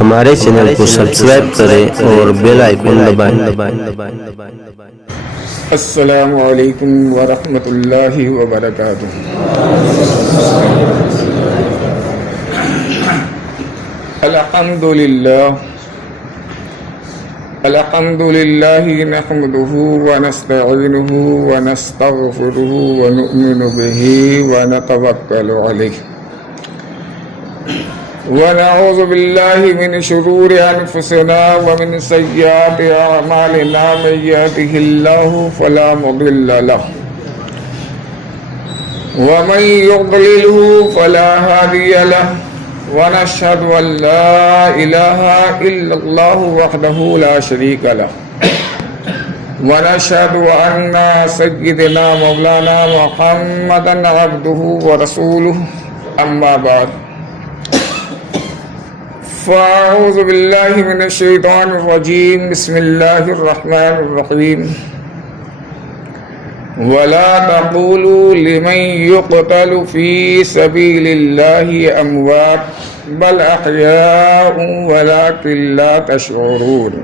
ہمارے چینل کو سبسکرائب کریں اور بیل آئیکن دبائیں۔ السلام علیکم ورحمۃ اللہ وبرکاتہ۔ الحمد للہ نحمده ونستعینه ونستغفره ونؤمن به ونتوکل علیہ ونعوذ باللہ من شرور انفسنا ومن سیئات اعمالنا من یهده اللہ فلا مضل له ومن یضلله فلا هادی له ونشهد ان لا الہ الا اللہ وحدہ لا شریک له ونشهد ان سیدنا مولانا محمدا عبدہ ورسولہ اما بعد فاعوذ باللہ من الشیطان الرجیم بسم اللہ الرحمن الرحیم ولا تقولوا لمن يقتل في سبيل الله اموات بل احياء ولكن لا تشعرون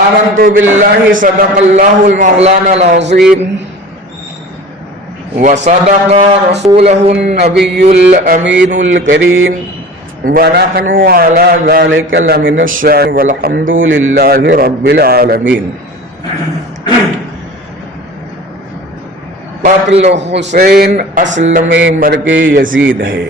آمنت بالله صدق الله المولانا العظيم وصدق رسوله النبي الأمين الكريم ونحن على ذلك لمن الشاهدين والحمد لله رب العالمين۔ قتل حسین اسلم مرگ یزید ہے،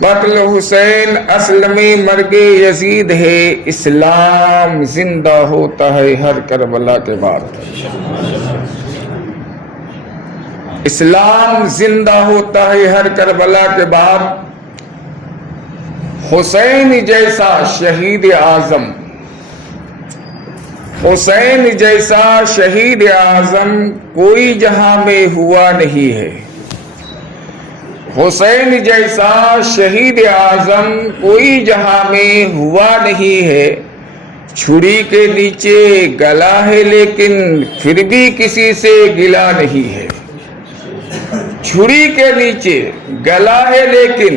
قتل حسین اسلم مرگ یزید ہے، اسلام زندہ ہوتا ہے ہر کربلا کے بعد، اسلام زندہ ہوتا ہے ہر کربلا کے بعد۔ حسین جیسا شہید اعظم، حسین جیسا شہید اعظم کوئی جہاں میں ہوا نہیں ہے، حسین جیسا شہید اعظم کوئی جہاں میں ہوا نہیں ہے۔ چھری کے نیچے گلا ہے لیکن پھر بھی کسی سے گلا نہیں ہے، چھری کے نیچے گلا ہے لیکن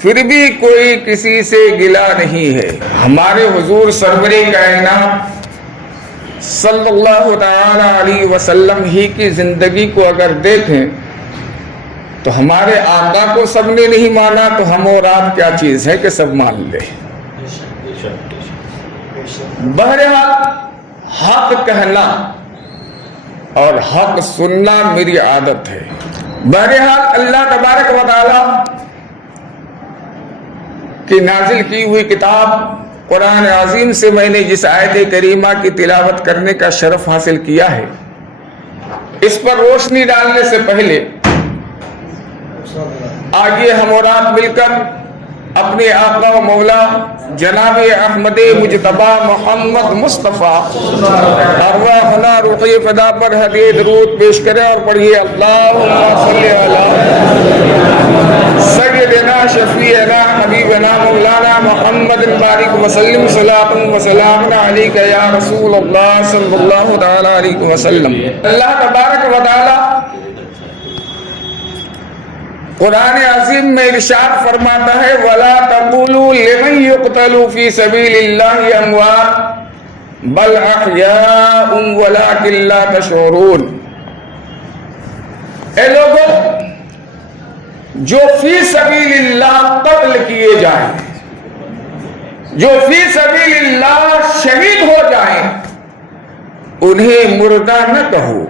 پھر بھی کوئی کسی سے گلا نہیں ہے۔ ہمارے حضور سرور کائنات صلی اللہ تعالی علیہ وسلم ہی کی زندگی کو اگر دیکھیں تو ہمارے آقا کو سب نے نہیں مانا تو ہم اور آپ کیا چیز ہے کہ سب مان لے۔ بہرحال حق کہنا اور حق سننا میری عادت ہے۔ بہرحال اللہ تبارک و تعالی کی نازل کی ہوئی کتاب قرآن عظیم سے میں نے جس آیت کریمہ کی تلاوت کرنے کا شرف حاصل کیا ہے، اس پر روشنی ڈالنے سے پہلے آئیے ہم اور آپ مل کر اپنے آقا و مولا جناب احمد مجتبی محمد مصطفیٰ ارواحنا روحی فدا پر ہدیہ درود پیش کریں اور پڑھیے اللہم صلی علی سیدنا شفیعنا حبیبنا مولانا محمد بارک وسلم صلاۃ و سلام علیک یا رسول اللہ صلی اللہ تعالی علیہ وسلم۔ اللہ تبارک و تعالی قرآن عظیم میں ارشاد فرماتا ہے وَلَا تَقُولُوا لِمَنْ يُقْتَلُ فِي سَبِيلِ اللَّهِ أَمْوَاتٌ بَلْ أَحْيَاءٌ وَلَكِنْ لَا تَشْعُرُونَ۔ اے لوگوں جو فی سبیل اللہ قتل کیے جائیں، جو فی سبیل اللہ شہید ہو جائیں، انہیں مردہ نہ کہو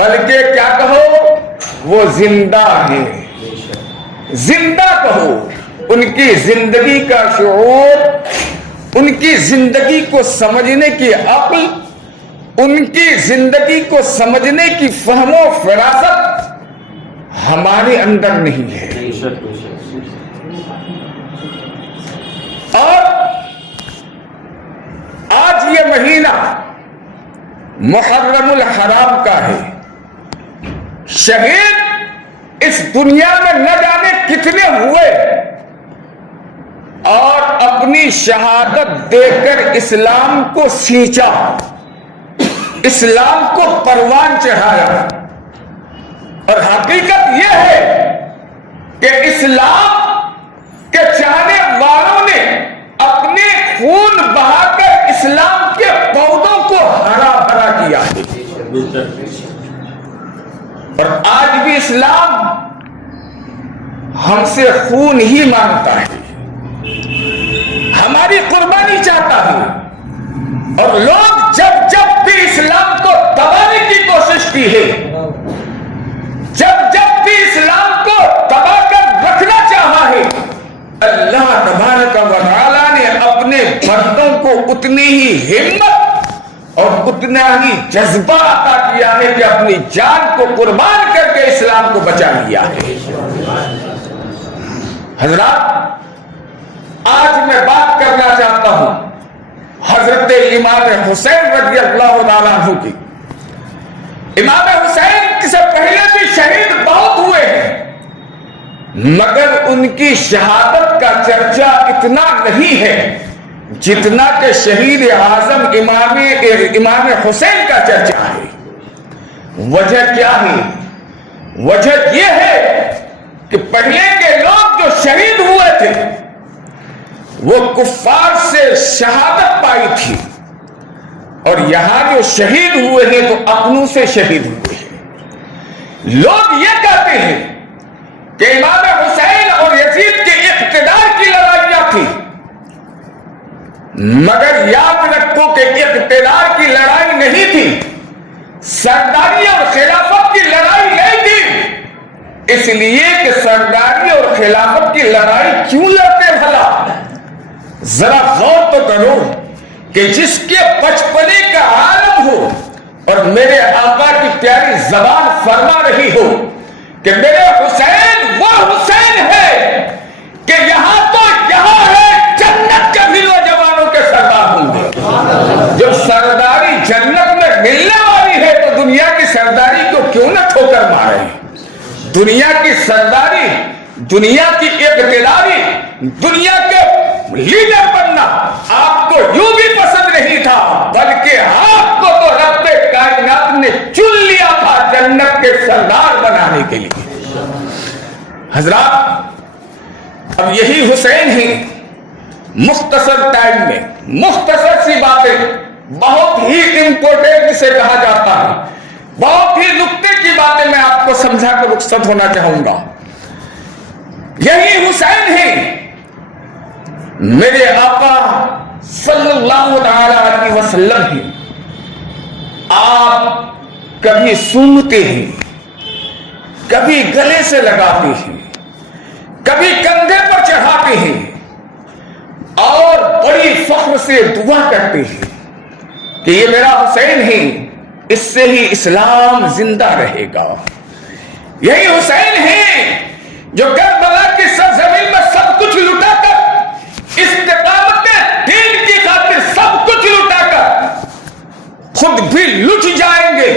بلکہ کیا کہو، وہ زندہ ہیں، زندہ کہو۔ ان کی زندگی کا شعور، ان کی زندگی کو سمجھنے کی عقل، ان کی زندگی کو سمجھنے کی فہم و فراست ہمارے اندر نہیں ہے۔ اور آج یہ مہینہ محرم الحرام کا ہے، شہید اس دنیا میں نہ جانے کتنے ہوئے، اپنی شہادت دے کر اسلام کو سینچا، اسلام کو پروان چڑھایا. اور حقیقت یہ ہے کہ اسلام کے چاہنے والوں نے اپنے خون بہا کر اسلام کے پودوں کو ہرا بھرا کیا ہے. اور آج بھی اسلام ہم سے خون ہی مانگتا ہے، ہماری قربانی چاہتا ہے. اور لوگ جب جب بھی اسلام کو دبانے کی کوشش کی ہے، جب جب بھی اسلام کو دبا کر رکھنا چاہا ہے، اللہ تبارک و تعالی نے اپنے بندوں کو اتنی ہی ہمت اور اتنا ہی جذبہ عطا کیا ہے کہ اپنی جان کو قربان کر کے اسلام کو بچا لیا ہے. حضرات، آج میں بات کرنا چاہتا ہوں حضرت امام حسین رضی اللہ تعالیٰ عنہ کی. امام حسین سے پہلے بھی شہید بہت ہوئے ہیں، مگر ان کی شہادت کا چرچا اتنا نہیں ہے جتنا کہ شہید اعظم امام حسین کا چرچا ہے. وجہ کیا ہے؟ وجہ یہ ہے کہ پہلے کے لوگ جو شہید ہوئے تھے وہ کفار سے شہادت پائی تھی، اور یہاں جو شہید ہوئے ہیں تو اپنوں سے شہید ہوئے ہیں. لوگ یہ کہتے ہیں کہ امام حسین اور یزید کے اقتدار کی لڑائیاں تھی، مگر یاد رکھو کہ اقتدار کی لڑائی نہیں تھی، سرداری اور خلافت کی لڑائی نہیں تھی. اس لیے کہ سرداری اور خلافت کی لڑائی کیوں لڑتے بھلا؟ ذرا غور تو کرو کہ جس کے بچپنے کا عالم ہو اور میرے آقا کی پیاری زبان فرما رہی ہو کہ میرے حسین وہ حسین ہے کہ یہاں تو یہاں ہے، جنت کے بھی نوجوانوں کے سردار ہوں گے. جب سرداری جنت میں ملنے والی ہے تو دنیا کی سرداری کو کیوں نہ ٹھوکر مارے؟ دنیا کی سرداری، دنیا کی اقتداری، دنیا کے لیڈر بننا آپ کو یوں بھی پسند نہیں تھا، بلکہ آپ کو تو رب کائنات نے چن لیا تھا جنت کے سردار بنانے کے لیے. حضرات، اب یہی حسین ہیں. مختصر ٹائم میں مختصر سی باتیں بہت ہی امپورٹنٹ سے کہا جاتا ہے، بہت ہی نکتے کی باتیں میں آپ کو سمجھا کر رخصت ہونا چاہوں گا. یہی حسین ہیں میرے آقا صلی اللہ تعالی علیہ وسلم ہیں. آپ کبھی سونگتے ہیں، کبھی گلے سے لگاتے ہیں، کبھی کندھے پر چڑھاتے ہیں، اور بڑی فخر سے دعا کرتے ہیں کہ یہ میرا حسین ہے، اس سے ہی اسلام زندہ رہے گا. یہی حسین ہے جو کربلا کی سرزمین میں سب کچھ لٹا کر، استقامت دین کی خاطر سب کچھ لٹا کر خود بھی لٹ جائیں گے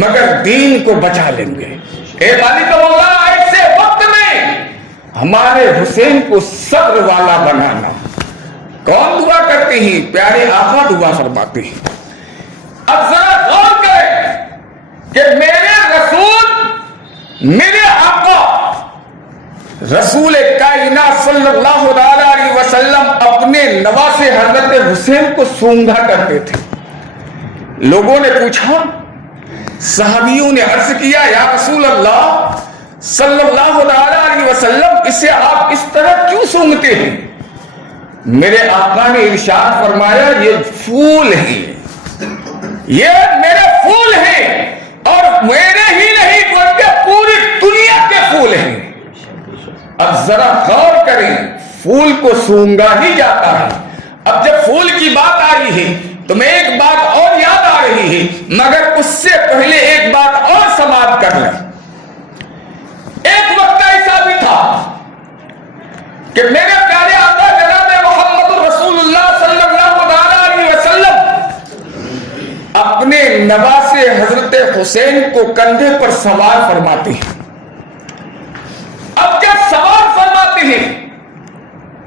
مگر دین کو بچا لیں گے. اے مالک مولا، ایسے وقت میں ہمارے حسین کو صبر والا بنانا. کون دعا کرتے ہیں؟ پیارے آقا دعا فرماتے ہیں. اب ذرا غور کریں کہ میرے رسول، میرے آقا رسول کائنات صلی اللہ علیہ وسلم اپنے نواسے حضرت حسین کو سونگا کرتے تھے. لوگوں نے پوچھا، صحابیوں نے عرض کیا، یا رسول اللہ صلی اللہ علیہ وسلم اسے آپ اس طرح کیوں سونگتے ہیں؟ میرے آقا نے ارشاد فرمایا، یہ پھول ہیں، یہ میرے پھول ہیں، اور میرے ہی نہیں بلکہ پوری دنیا کے پھول ہیں. اب ذرا غور کریں، پھول کو سونگا ہی جاتا ہے. اب جب پھول کی بات آئی ہے تو میں ایک بات اور یاد آ رہی ہے، مگر اس سے پہلے ایک بات اور سماعت کر لیں. ایک وقت ایسا بھی تھا کہ میرے پیارے آقا جناب محمد رسول اللہ صلی اللہ علیہ وسلم اپنے نواسے حضرت حسین کو کندھے پر سوار فرماتے ہیں. اب جب سوار فرماتے ہیں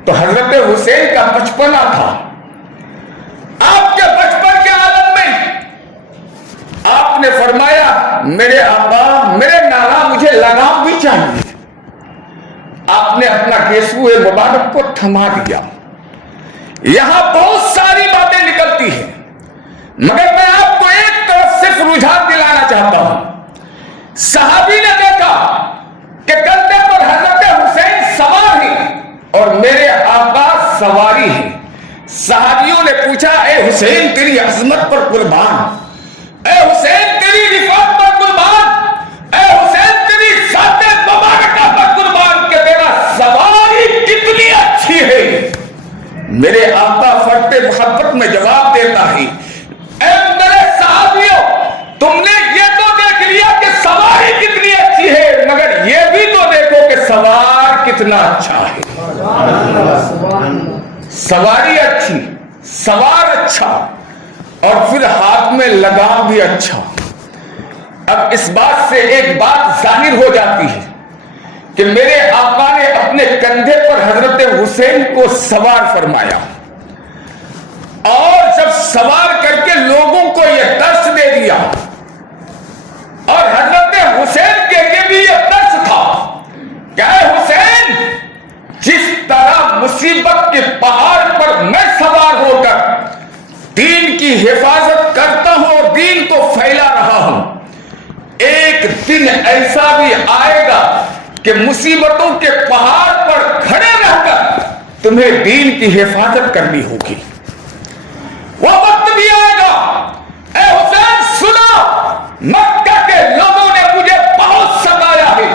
تو حضرت حسین کا بچپنا تھا. آپ کے بچپن کے عالم میں آپ نے فرمایا میرے آبا میرے نانا مجھے لگام بھی چاہیے. آپ نے اپنا گیسوئے مبارک کو تھما دیا. یہاں بہت ساری باتیں نکلتی ہیں مگر میں آپ کو ایک طرف صرف رجحان دلانا چاہتا ہوں. صحابی نے دیکھا کہ کندھے پر حضرت حسین سوار ہیں اور میرے آقا سواری ہیں. صحابیوں نے پوچھا اے حسین تیری عظمت پر قربان, اے حسین تیری رفعت پر قربان, اے حسین تیری ذات مبارکہ پر قربان کہ تیرا سواری کتنی اچھی ہے. میرے آقا فرد محبت میں جواب دیتا ہے اے میرے صحابیوں تم نے یہ تو دیکھ لیا کہ سواری کتنی اچھی ہے مگر یہ بھی تو دیکھو کہ سوار کتنا اچھا ہے. سواری اچھی, سوار اچھا اور پھر ہاتھ میں لگام بھی اچھا. اب اس بات سے ایک بات ظاہر ہو جاتی ہے کہ میرے آقا نے اپنے کندھے پر حضرت حسین کو سوار فرمایا اور جب سوار کر کے لوگوں کو یہ درس دے دیا اور حضرت حسین کے لیے بھی یہ درس تھا کہ اے حسین جس طرح مصیبت کے پہاڑ پر میں سوار ہو کر دین کی حفاظت کرتا ہوں اور دین کو پھیلا رہا ہوں, ایک دن ایسا بھی آئے گا کہ مصیبتوں کے پہاڑ پر کھڑے رہ کر تمہیں دین کی حفاظت کرنی ہوگی. وہ وقت بھی آئے گا. اے حسین سنو, مکہ کے لوگوں نے مجھے بہت ستایا ہے,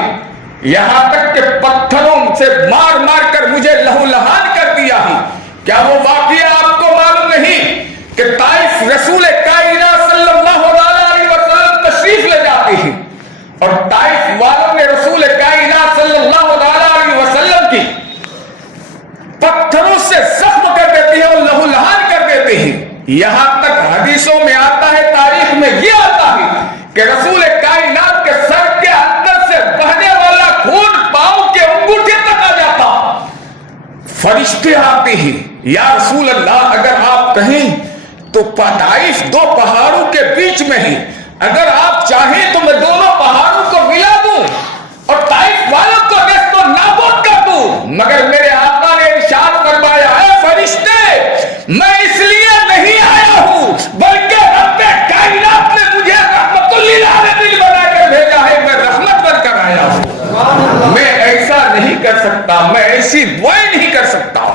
یہاں تک کہ پتھروں سے مار مار کر مجھے لہو لہان کر دیا ہے. کیا وہ واقعہ آپ کو معلوم نہیں کہ طائف رسول کائنات صلی اللہ علیہ وسلم تشریف لے جاتے ہیں اور طائف والوں نے رسول کائنات صلی اللہ علیہ وسلم کی پتھروں سے زخم کر دیتے ہیں اور لہو لہان کر دیتے ہیں. یہاں تک حدیثوں میں آتا ہے, تاریخ میں یہ آتا ہے کہ رسول کائنات کے سر کے اندر سے بہنے والا خون پاؤں کے انگوٹھے تک آ جاتا. فرشتے آتے ہیں یا رسول اللہ اگر آپ کہیں تو طائف دو پہاڑوں کے بیچ میں ہے, اگر آپ چاہیں تو میں دونوں پہاڑوں کو ملا دوں اور طائف والوں کو نیست و نابود کر دوں. مگر میرے آقا نے ارشاد فرمایا اے فرشتے میں اس لیے نہیں آیا ہوں بلکہ رب کائنات نے مجھے رحمت للعالمین بنا کر بھیجا ہے, میں رحمت بن کر آیا ہوں. میں ایسا نہیں کر سکتا, میں ایسی دعائیں نہیں کر سکتا.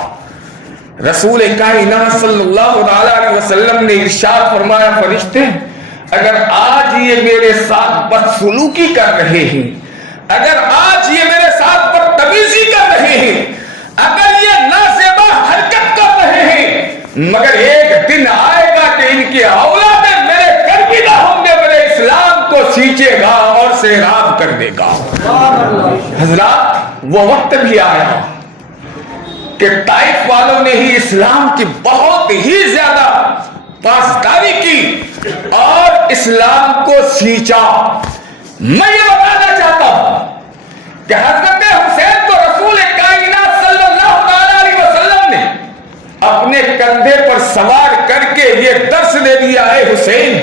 رسول کائنات صلی اللہ علیہ وسلم نے ارشاد فرمایا فرشتے اگر آج یہ میرے ساتھ بدسلوکی کر رہے ہیں, اگر آج یہ میرے ساتھ بدتمیزی کر رہے ہیں, اگر یہ نازیبا حرکت کر رہے ہیں, مگر ایک دن آئے گا کہ ان کی اولادیں میرے گربیدہ ہوں گے, میرے اسلام کو سینچے گا اور سیراب کر دے گا. حضرات وہ وقت بھی آیا کہ طائف والوں نے ہی اسلام کی بہت ہی زیادہ پاسداری کی اور اسلام کو سینچا. میں یہ بتانا چاہتا ہوں کہ حضرت حسین کو رسول کائنات صلی اللہ علیہ وسلم نے اپنے کندھے پر سوار کر کے یہ درس دے دیا اے حسین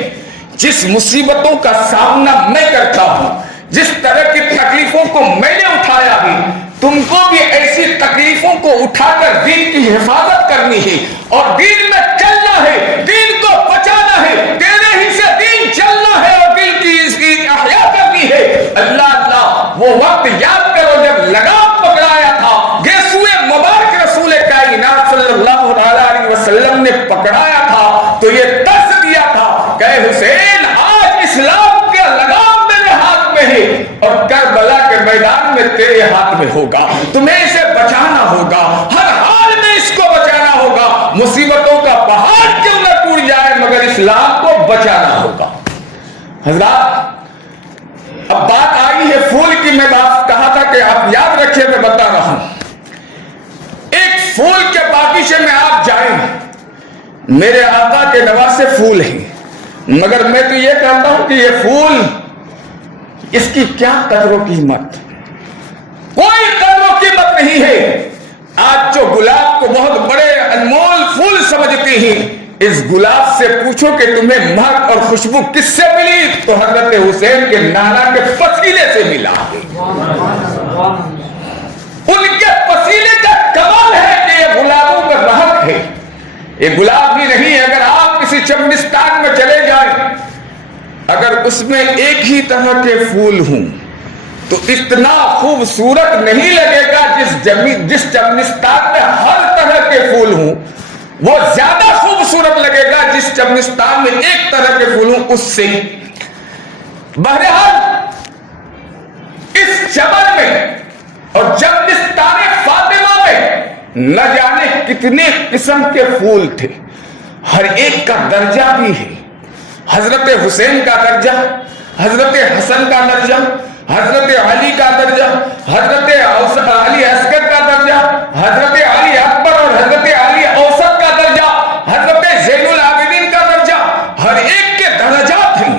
جس مصیبتوں کا سامنا میں کرتا ہوں, جس طرح کی تکلیفوں کو میں نے اٹھایا ہے, تم کو بھی ایسی تکلیفوں کو اٹھا کر دین کی حفاظت کرنی ہے اور دین میں چلنا ہے, دین کو بچانا ہے, تیرے ہی سے دین چلنا ہے اور دل کی اس کی احیا کرنی ہے. اللہ اللہ وہ وقت یاد کرو جب لگام پکڑایا تھا, گیسوئے مبارک رسول کائنات صلی اللہ علیہ وسلم نے پکڑایا تھا تو یہ درس دیا تھا کہ حسین آج اسلام کا لگام میرے ہاتھ میں ہے اور کربلا کے میدان میں تیرے ہاتھ میں ہوگا, تمہیں اسے بچانا ہوگا, ہر حال میں اس کو بچانا ہوگا, مصیبتوں کا پہاڑ کیوں نہ ٹوٹ جائے مگر اسلام کو بچانا ہوگا. حضرات اب بات آئی ہے پھول کی, میں بات کہا تھا کہ آپ یاد رکھیں میں بتا رہا ہوں. ایک پھول کے باغیچے میں آپ جائیں, میرے آقا کے نواسے پھول ہیں مگر میں تو یہ کہتا ہوں کہ یہ پھول اس کی کیا قدر و قیمت, کوئی قدر و قیمت نہیں ہے. آج جو گلاب کو بہت بڑے انمول پھول سمجھتی ہیں، اس گلاب سے پوچھو کہ تمہیں مہک اور خوشبو کس سے ملی؟ تو حضرت حسین کے نانا کے پسینے سے ملا۔ ان کے پسینے کا کمال ہے کہ یہ گلابوں کا رحم ہے۔ یہ گلاب ہی نہیں، اگر آپ کسی چمنستان میں چلے جائیں، اگر اس میں ایک ہی طرح کے پھول ہوں تو اتنا خوبصورت نہیں لگے گا۔ جس چمنستان میں ہر طرح کے پھول ہوں وہ زیادہ خوبصورت لگے گا جس چمنستان میں ایک طرح کے پھول ہوں اس سے۔ بہرحال اس چمن میں اور چمنستان فاطمہ میں نہ جانے کتنے قسم کے پھول تھے، ہر ایک کا درجہ بھی ہے۔ حضرت حسین کا درجہ، حضرت حسن کا درجہ، حضرت علی کا درجہ، حضرت علی اصغر کا درجہ، حضرت علی اکبر اور حضرت علی اوسط کا درجہ، حضرت زین العابدین کا درجہ، ہر ایک کے درجات ہیں۔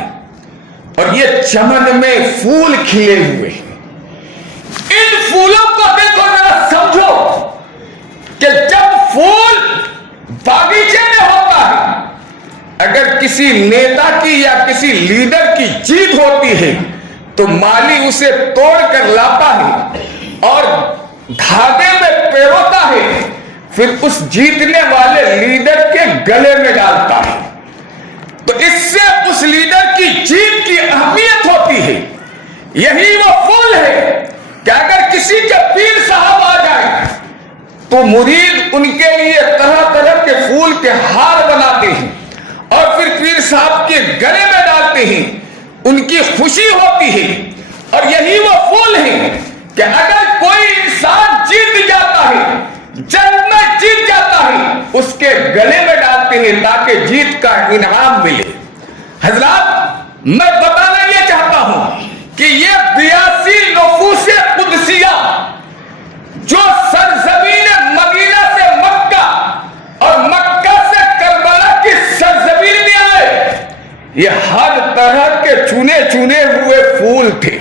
اور یہ چمن میں پھول کھلے ہوئے ہیں۔ ان پھولوں کو دیکھو ذرا، سمجھو کہ جب پھول باغیچے میں ہوتا ہے، اگر کسی نیتا کی یا کسی لیڈر کی جیت ہوتی ہے تو مالی اسے توڑ کر لاتا ہے اور دھاگے میں پیروتا ہے، پھر اس جیتنے والے لیڈر کے گلے میں ڈالتا ہے۔ تو اس سے اس لیڈر کی جیت کی اہمیت ہوتی ہے۔ یہی وہ پھول ہے کہ اگر کسی کے پیر صاحب آ جائیں تو مرید ان کے لیے طرح طرح کے پھول کے ہار بناتے ہیں اور پھر پیر صاحب کے گلے میں ڈالتے ہیں، ان کی خوشی ہوتی ہے۔ اور یہی وہ پھول ہیں کہ اگر کوئی انسان جیت جاتا ہے، جنگ میں جیت جاتا ہے، اس کے گلے میں ڈالتے ہیں تاکہ جیت کا انعام ملے۔ حضرات، میں بتانا یہ چاہتا ہوں کہ یہ 82 نفوس قدسیہ جو سرزمین مدینہ سے مکہ اور مکہ سے کربلا کی سرزمین میں آئے، یہ ہر طرح کے چنے چنے ہوئے پھول تھے۔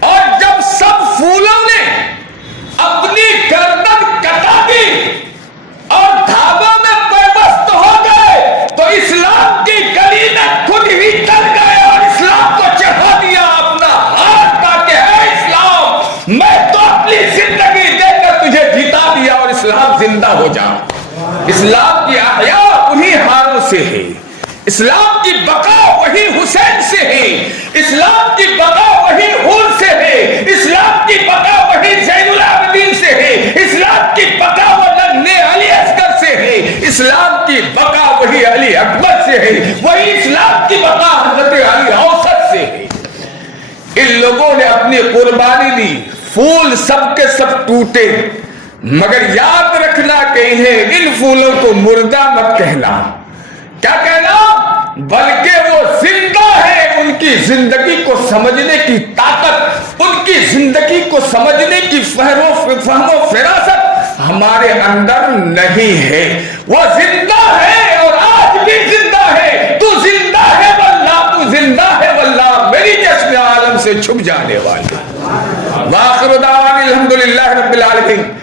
اور جب سب پھولوں نے اپنی گردن کٹا دی اور دھاگوں میں پیوست ہو گئے تو اسلام کی گلی میں خود ہی ڈر گئے اور اسلام کو چڑھا دیا اپنا ہاتھ، تاکہ اے اسلام، میں تو اپنی زندگی دے کر تجھے جتا دیا اور اسلام زندہ ہو جا۔ اسلام کی احیاء انہی ہاروں سے ہے، اسلام کی بقا وہی حسین سے ہے، اسلام کی بقا وہی حور سے ہے، اسلام کی بقا وہی زین العابدین سے ہے، اسلام کی بقا وہی علی اصغر سے ہے، اسلام کی بقا وہی علی اکبر سے ہے، وہی اسلام کی بقا حضرت علی اوسط سے ہے۔ ان لوگوں نے اپنی قربانی دی، پھول سب کے سب ٹوٹے، مگر یاد رکھنا کہ انہیں ان پھولوں کو مردہ مت کہنا۔ کیا کہنا؟ بلکہ وہ زندہ ہے۔ ان کی زندگی کو سمجھنے کی طاقت، ان کی زندگی کو سمجھنے کی فہم و فراست ہمارے اندر نہیں ہے۔ وہ زندہ ہے اور آج بھی زندہ ہے۔ تو زندہ ہے واللہ، تو زندہ ہے واللہ، میری چشم عالم سے چھپ جانے والی۔ وآخر دعوانا الحمدللہ رب العالمین۔